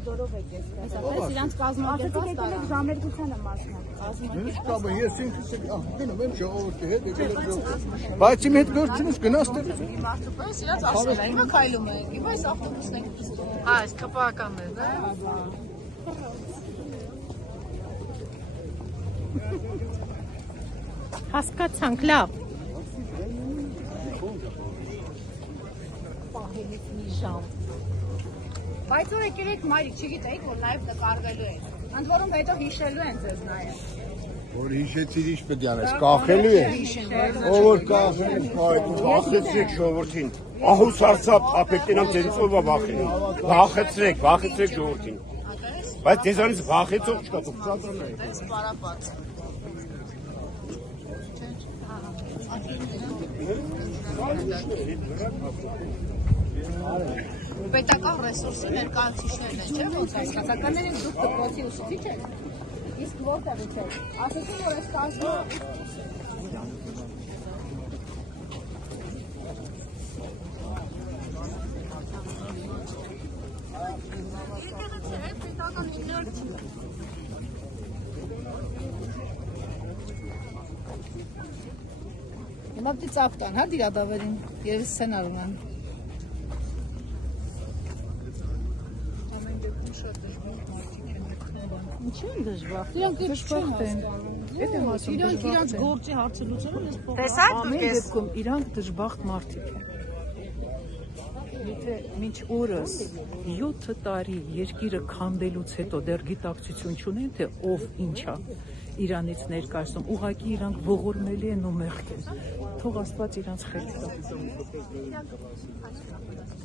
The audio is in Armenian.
արտերկրով եք ես։ Այսպես իրանց կազմակերպած ժամերգությանը մասնակցում։ Ես ինքս գնում եմ ժողովրդի հետ եկել։ Բայց իմ հետ գործունես գնացել։ Մարդուպես իրանց ասել են, հիմա քայլում եք, հիմա այս ավտոբուսն եք։ Այս քպականն է, դա։ Հասկացանք, լավ։ Պահելիք մի ժամ։ Բայց որ եկել եք մայրիկ, չգիտեիք, որ նաև նկարվելու եք։ Ընդ որում հետո հիշելու են ձեզ նաև։ Որ հիշեցիր ինչ պետք է անես, կախելու ես։ Ով որ կախել, Վախեցրեք ժողովրդին։ Ահուս արծապ ապետենամ ձերից ով վախենում։ Վախեցրեք ժողովրդին։ Բայց ձեզանից վախեցող չկա, դուք ծանրանում եք։ Պարապած։ Պետական ռեսուրսի ներկայացուցիչներն են, չէ՞, ոնց հասկացականներին դուք դպրոցի ուսուցիչ եք։ Իսկ որտեղից եք։ Ասեցին, որ այս կազմը Հիմա պիտի ծափ տան, հա, դիրադավերին, երևի սցենար ունեն։ Ամեն դեպքում շատ դժվար մարդիկ են։ Ինչի են դժվար։ Իրանք դժվար են։ Իրանք գործի հարցը լուծելն էս փոխ։ Տեսա՞ք դուք ես։ Դեպքում իրանք դժբախտ մարդիկ են։ Եթե մինչ օրս 7 տարի երկիրը քանդելուց հետո դեռ գիտակցություն չունեն, թե ով ինչա Իրանից ներկայացնում, ուղղակի իրանք ողորմելի են ու մեղք են։ Թող Աստված իրանց խելք տա։